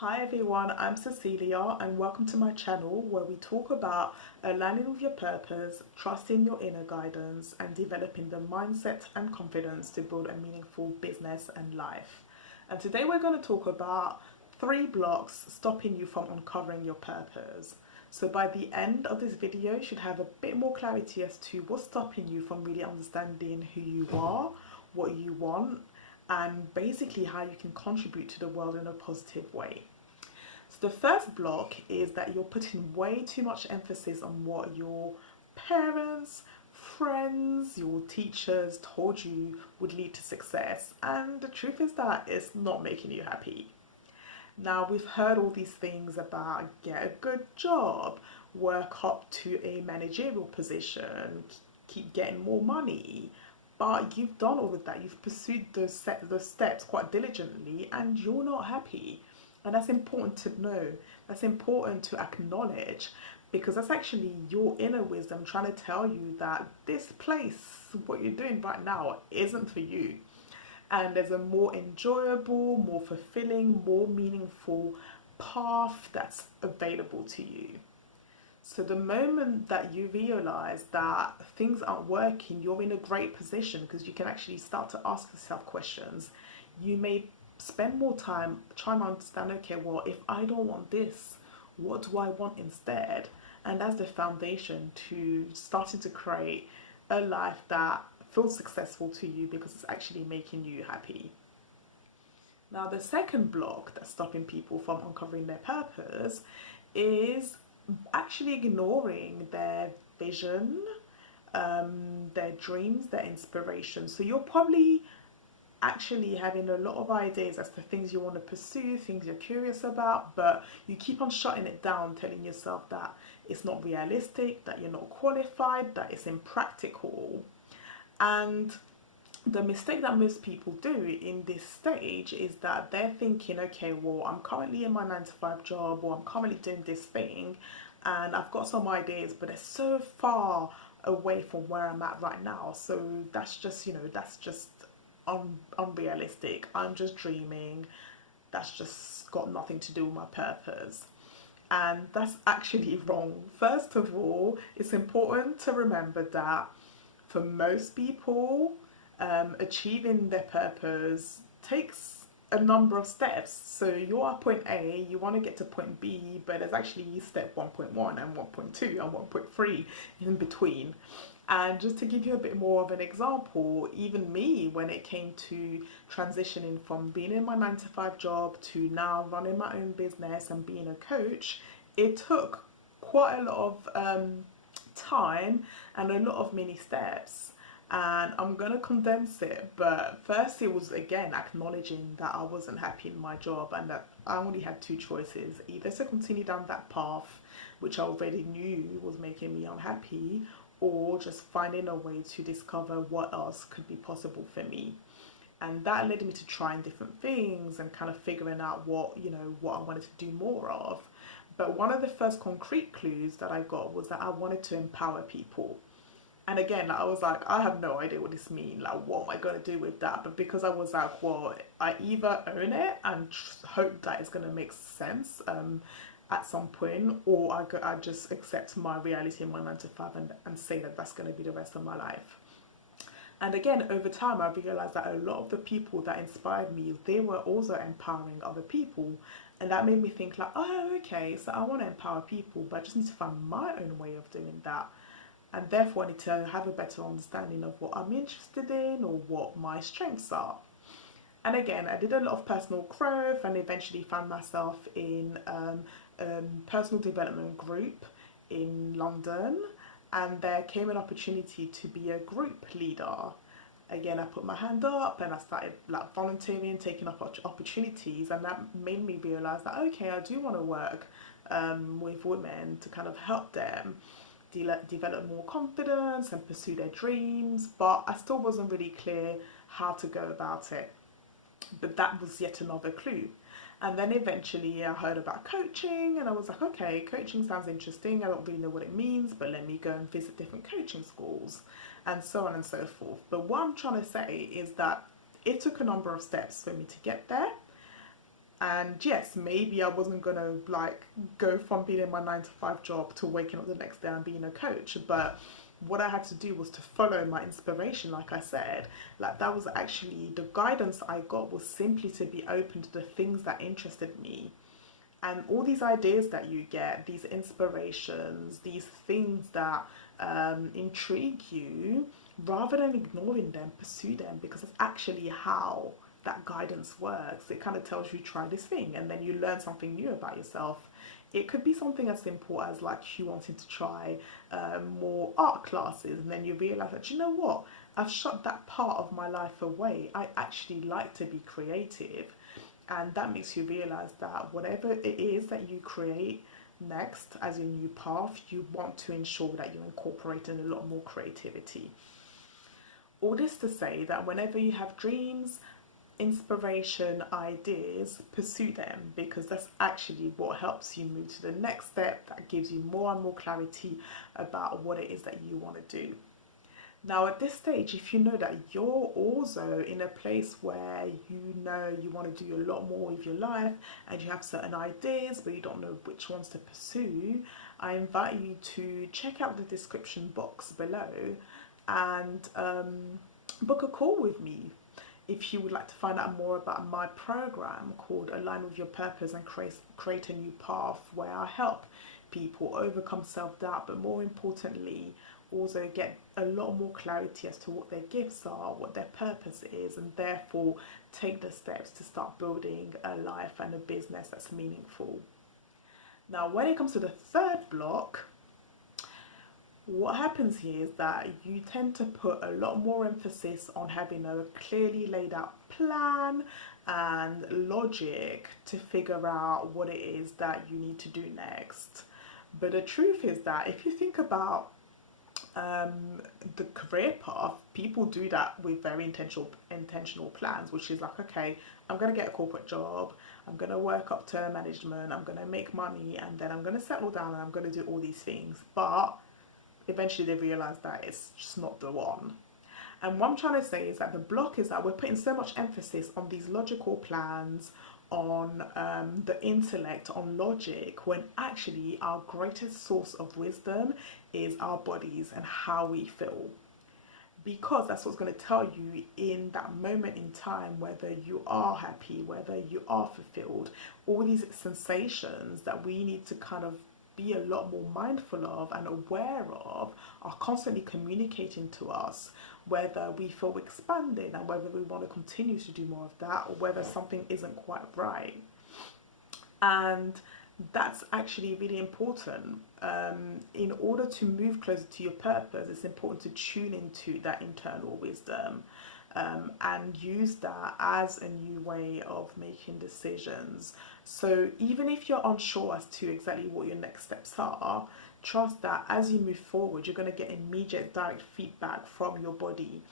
Hi everyone, I'm Cecilia and welcome to my channel where we talk about aligning with your purpose, trusting your inner guidance and developing the mindset and confidence to build a meaningful business and life. And today we're going to talk about 3 blocks stopping you from uncovering your purpose. So by the end of this video you should have a bit more clarity as to what's stopping you from really understanding who you are, what you want, and basically how you can contribute to the world in a positive way. So the first block is that you're putting way too much emphasis on what your parents, friends, your teachers told you would lead to success, and the truth is that it's not making you happy. Now we've heard all these things about get a good job, work up to a managerial position, keep getting more money, but you've done all of that, you've pursued those steps quite diligently and you're not happy. And that's important to know, that's important to acknowledge, because that's actually your inner wisdom trying to tell you that this place, what you're doing right now, isn't for you. And there's a more enjoyable, more fulfilling, more meaningful path that's available to you. So the moment that you realize that things aren't working, you're in a great position because you can actually start to ask yourself questions. You may spend more time trying to understand, okay, well, if I don't want this, what do I want instead? And that's the foundation to starting to create a life that feels successful to you because it's actually making you happy. Now, the second block that's stopping people from uncovering their purpose is actually ignoring their vision, their dreams, their inspiration. So you're probably actually having a lot of ideas as to things you want to pursue, things you're curious about, but you keep on shutting it down, telling yourself that it's not realistic, that you're not qualified, that it's impractical. And the mistake that most people do in this stage is that they're thinking, okay, well, I'm currently in my 9-to-5 job, or I'm currently doing this thing and I've got some ideas, but they're so far away from where I'm at right now. So that's just, that's just unrealistic. I'm just dreaming. That's just got nothing to do with my purpose. And that's actually wrong. First of all, it's important to remember that for most people, achieving their purpose takes a number of steps. So you're at point A, you want to get to point B, but there's actually step 1.1 and 1.2 and 1.3 in between. And just to give you a bit more of an example, even me, when it came to transitioning from being in my 9-to-5 job to now running my own business and being a coach, it took quite a lot of time and a lot of mini steps. And I'm going to condense it, but first it was again acknowledging that I wasn't happy in my job and that I only had 2 choices: either to continue down that path, which I already knew was making me unhappy, or just finding a way to discover what else could be possible for me. And that led me to trying different things and kind of figuring out what I wanted to do more of. But one of the first concrete clues that I got was that I wanted to empower people. And again, I was like, I have no idea what this means. Like, what am I going to do with that? But because I was like, well, I either own it and hope that it's going to make sense at some point, or I just accept my reality in my 9-to-5 and say that that's going to be the rest of my life. And again, over time, I realized that a lot of the people that inspired me, they were also empowering other people. And that made me think like, oh, okay, so I want to empower people, but I just need to find my own way of doing that. And therefore I need to have a better understanding of what I'm interested in or what my strengths are. And again, I did a lot of personal growth and eventually found myself in a personal development group in London, and there came an opportunity to be a group leader. Again, I put my hand up and I started like volunteering, taking up opportunities, and that made me realize that okay, I do want to work with women to kind of help them develop more confidence and pursue their dreams, but I still wasn't really clear how to go about it. But that was yet another clue. And then eventually I heard about coaching and I was like, okay, coaching sounds interesting. I don't really know what it means, but let me go and visit different coaching schools and so on and so forth. But what I'm trying to say is that it took a number of steps for me to get there. And yes, maybe I wasn't gonna like go from being in my 9 to 5 job to waking up the next day and being a coach, but what I had to do was to follow my inspiration. Like I said, like that was actually the guidance I got, was simply to be open to the things that interested me. And all these ideas that you get, these inspirations, these things that intrigue you, rather than ignoring them, pursue them, because it's actually how that guidance works. It kind of tells you, try this thing, and then you learn something new about yourself. It could be something as simple as like you wanting to try more art classes, and then you realize that, you know what, I've shut that part of my life away. I actually like to be creative. And that makes you realize that whatever it is that you create next as your new path, you want to ensure that you're incorporating a lot more creativity. All this to say that whenever you have dreams, inspiration, ideas, pursue them, because that's actually what helps you move to the next step, that gives you more and more clarity about what it is that you want to do. Now, at this stage, if you know that you're also in a place where you know you want to do a lot more with your life and you have certain ideas but you don't know which ones to pursue, I invite you to check out the description box below and book a call with me if you would like to find out more about my program called Align with Your Purpose and Create a New Path, where I help people overcome self-doubt, but more importantly, also get a lot more clarity as to what their gifts are, what their purpose is, and therefore take the steps to start building a life and a business that's meaningful. Now, when it comes to the third block, what happens here is that you tend to put a lot more emphasis on having a clearly laid out plan and logic to figure out what it is that you need to do next. But the truth is that if you think about the career path, people do that with very intentional plans, which is like, okay, I'm going to get a corporate job, I'm going to work up to management, I'm going to make money, and then I'm going to settle down and I'm going to do all these things. But eventually they realize that it's just not the one. And what I'm trying to say is that the block is that we're putting so much emphasis on these logical plans, on the intellect, on logic, when actually our greatest source of wisdom is our bodies and how we feel. Because that's what's going to tell you in that moment in time whether you are happy, whether you are fulfilled. All these sensations that we need to kind of be a lot more mindful of and aware of are constantly communicating to us whether we feel expanded and whether we want to continue to do more of that, or whether something isn't quite right. And that's actually really important. In order to move closer to your purpose, it's important to tune into that internal wisdom and use that as a new way of making decisions. So even if you're unsure as to exactly what your next steps are, trust that as you move forward, you're going to get immediate direct feedback from your body,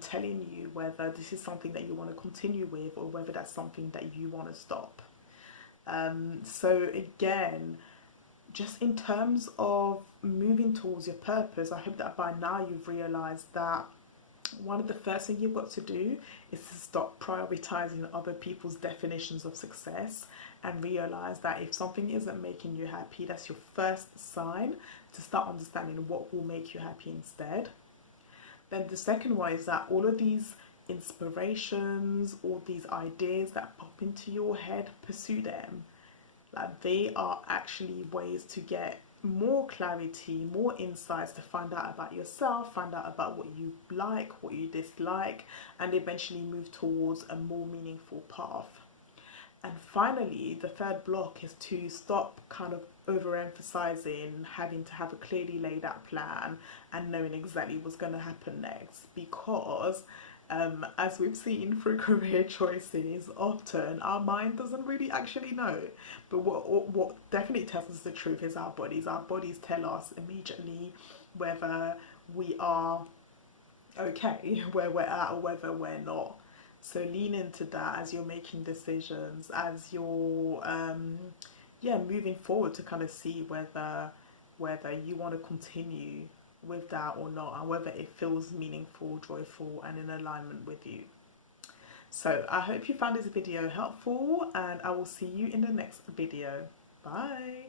telling you whether this is something that you want to continue with or whether that's something that you want to stop. So again, just in terms of moving towards your purpose, I hope that by now you've realized that one of the first things you've got to do is to stop prioritizing other people's definitions of success and realize that if something isn't making you happy, that's your first sign to start understanding what will make you happy instead. Then the second one is that all of these inspirations, all these ideas that pop into your head, pursue them. Like, they are actually ways to get more clarity, more insights, to find out about yourself, find out about what you like, what you dislike, and eventually move towards a more meaningful path. And finally, the third block is to stop kind of overemphasizing having to have a clearly laid out plan and knowing exactly what's going to happen next, because as we've seen through career choices, often our mind doesn't really actually know. But what definitely tells us the truth is our bodies. Our bodies tell us immediately whether we are okay where we're at or whether we're not. So lean into that as you're making decisions, as you're moving forward, to kind of see whether you want to continue with that or not, and whether it feels meaningful, joyful, and in alignment with you. So I hope you found this video helpful, and I will see you in the next video. Bye.